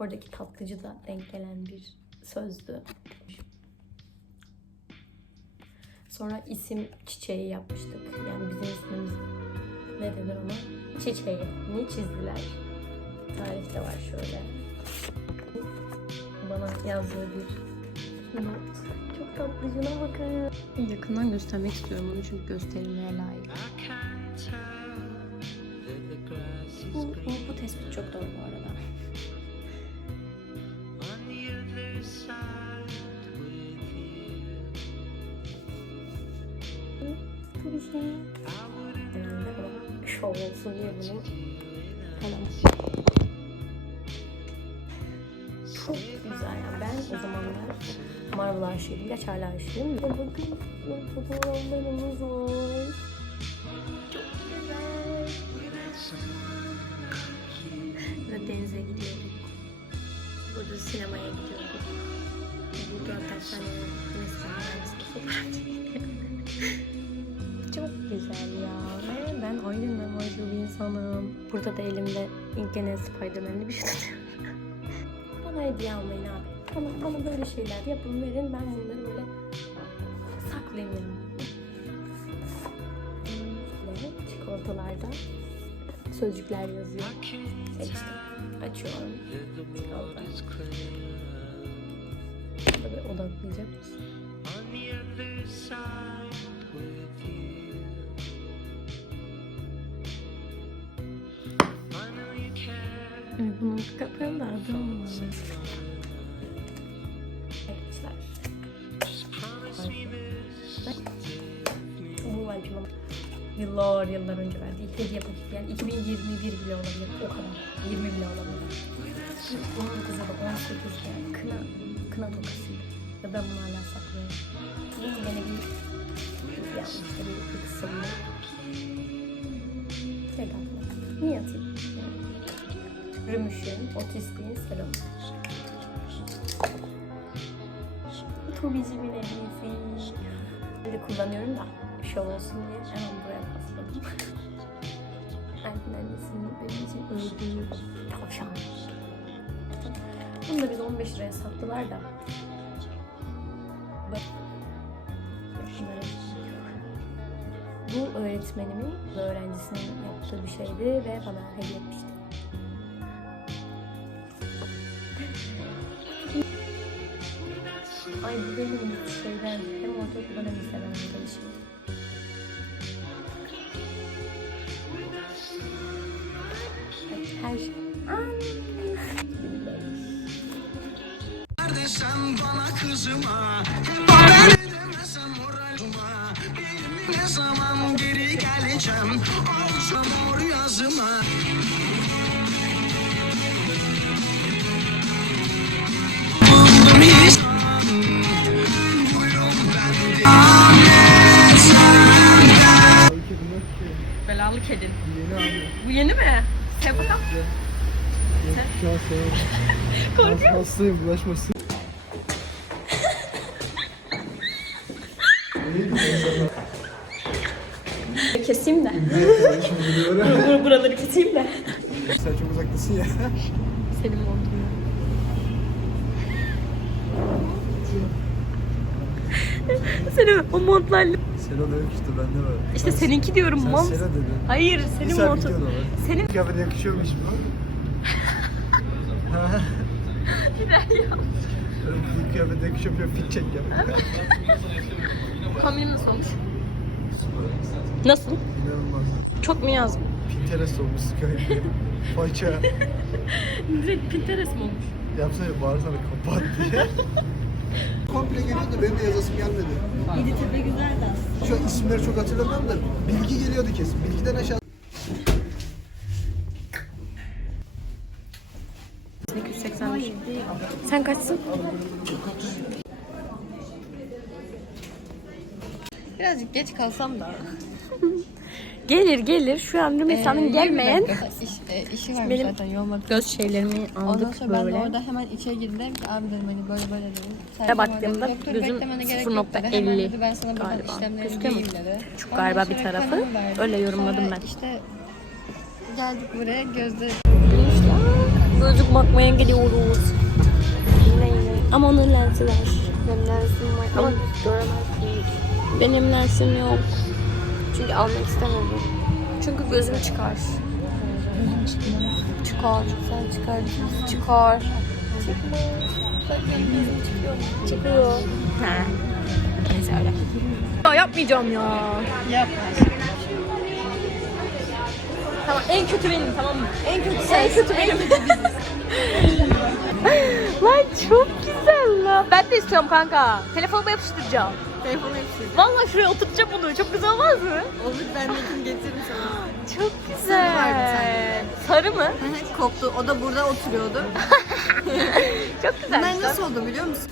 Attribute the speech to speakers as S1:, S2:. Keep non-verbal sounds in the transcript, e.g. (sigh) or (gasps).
S1: Oradaki tatlıcı da denk gelen bir sözdü. Sonra isim çiçeği yapmıştık. Yani bizim ismimiz ne denir ona? Çiçeğini çizdiler. Tarihte var şöyle. Bana yazdığı bir not. Çok tatlı şuna bakın. Yakından göstermek istiyorum onu çünkü gösterilmeye layık. Bu, bu, bu tespit çok doğru bu arada. Herhalde o şov olsun diye bunu hemen çok güzel yani ben o zamanlar Marvel aşığıydım, geç hala aşığıyım. Ama Bakın fotoğraflarımız var. Çok güzel. Ve denize gidiyorduk. Burada sinemaya gidiyorduk. Burada arkadaşlar Çok güzel ya. Ve ben aydın memajlı bir insanım. Burada da elimde gene Spiderman'li bir şey tutuyorum. (laughs) bana hediye almayın abi. Bana, bana böyle şeyler yapın verin. Ben bunları böyle saklayayım yani. Sözcükler yazıyor. Seçtim. Açıyorum. Çikolata. Tabii odaklayacak mısın? Evet, bunun kapağında adam yıllar yıllar önce verdiği hediye paketi yani 2021 bile olabilir o kadar. 20 bile olabilir. 19 ya da 18 yani. Kına kına tokasıydı ve ben bunu hala saklıyorum bunun gene bir yanlışta bir, bir kısımda tek atmak. Niye atayım? Rümüş'ün otistliğin selamı Tobicimin hediyesi. Böyle kullanıyorum da şov olsun diye hemen buraya pasladım. (laughs) Erkin annesinin benim için öldüğü tavşan. Bunu da biz 15 liraya sattılar da. Bak. Bu öğretmenimin öğrencisinin yaptığı bir şeydi ve bana hediye etmişti. Ay bu benim şeyden hem ortaokuldan hem liseden
S2: Sen bana kızıma Haber veremezsem moralıma Benim ne zaman geri geleceğim Alsam mor yazıma
S1: Belalı kedin. Bu yeni mi? Sev bakalım. Korkuyor musun?
S3: hastayım bulaşmasın.
S1: Keseyim de. (laughs) Bur buraları keseyim de.
S3: Sen çok uzaktasın ya.
S1: Senin montum. Senin o montlarla.
S3: Selo yok işte bende var.
S1: İşte
S3: Sen-
S1: seninki diyorum
S3: Sen
S1: mont.
S3: Selo dedin.
S1: Hayır senin
S3: Sen
S1: montun.
S3: videoda var.
S1: Senin
S3: Kıyafete yakışıyormuş bu. (laughs)
S1: Gider ya.
S3: Öyle bu kıyafete yakışıyor fit çek ya.
S1: Kombinin nasıl olmuş? Nasıl?
S3: İnanılmaz.
S1: Çok mu yazdım?
S3: Pinterest olmuş kıyafet. (laughs) Paça.
S1: Direkt Pinterest mi olmuş?
S3: Yapsana bağırsana kapat diye. Komple geliyordu benim de yazasım gelmedi.
S1: Yeditepe güzeldi aslında.
S3: Şu an isimleri çok hatırlamıyorum da bilgi geliyordu kesin. Bilgiden aşağı
S1: 285. Sen kaçsın?
S4: Birazcık geç kalsam da.
S1: Gelir gelir. Şu an Rümeysa'nın
S4: Ee,
S1: gelmeyen
S4: dakika iş, e, işi varmış
S1: Benim-
S4: zaten bakım.
S1: göz şeylerimi
S4: Ondan
S1: aldık
S4: sonra ben de
S1: böyle.
S4: orada hemen içeri girdim dedim ki abi dedim hani böyle böyle dedim. Serkan
S1: baktığımda
S4: orada, "Doktor,
S1: gözüm
S4: beklemene gerek yok" dedi.
S1: 0.50
S4: Hemen dedi, ben sana buradan
S1: galiba.
S4: işlemleri
S1: Gözüküyor mu?
S4: dedi.
S1: Küçük
S4: Ondan
S1: galiba bir
S4: sonra
S1: tarafı.
S4: kanımı verdi.
S1: Öyle yorumladım
S4: Sonra
S1: ben.
S4: işte geldik buraya gözde.
S1: Gözlük bakmaya gidiyoruz. Ama onun lensi var.
S5: Benim lensim var ama göremezsin.
S1: Benim lensim yok.
S5: Çünkü almak istemedim.
S1: Çünkü gözüm çıkar. Çıkar.
S5: Sen çıkar.
S1: Çıkar. Çıkıyor. Ha. Neyse öyle. Ya yapmayacağım ya.
S4: Yapma.
S1: Tamam en kötü benim tamam mı? En kötü En kötü benim. (laughs) lan çok güzel lan. Ben de istiyorum kanka. Telefonuma yapıştıracağım.
S4: Telefonu hepsi.
S1: Vallahi şuraya oturtacağım bunu. Çok güzel olmaz mı?
S4: Olur ben de şimdi getiririm sana. (gasps)
S1: Çok
S4: Sarı vardı
S1: güzel. Sarı mı? (laughs)
S4: Koptu. O da burada oturuyordu. (laughs)
S1: Çok güzel.
S4: Bunlar nasıl oldu biliyor musun?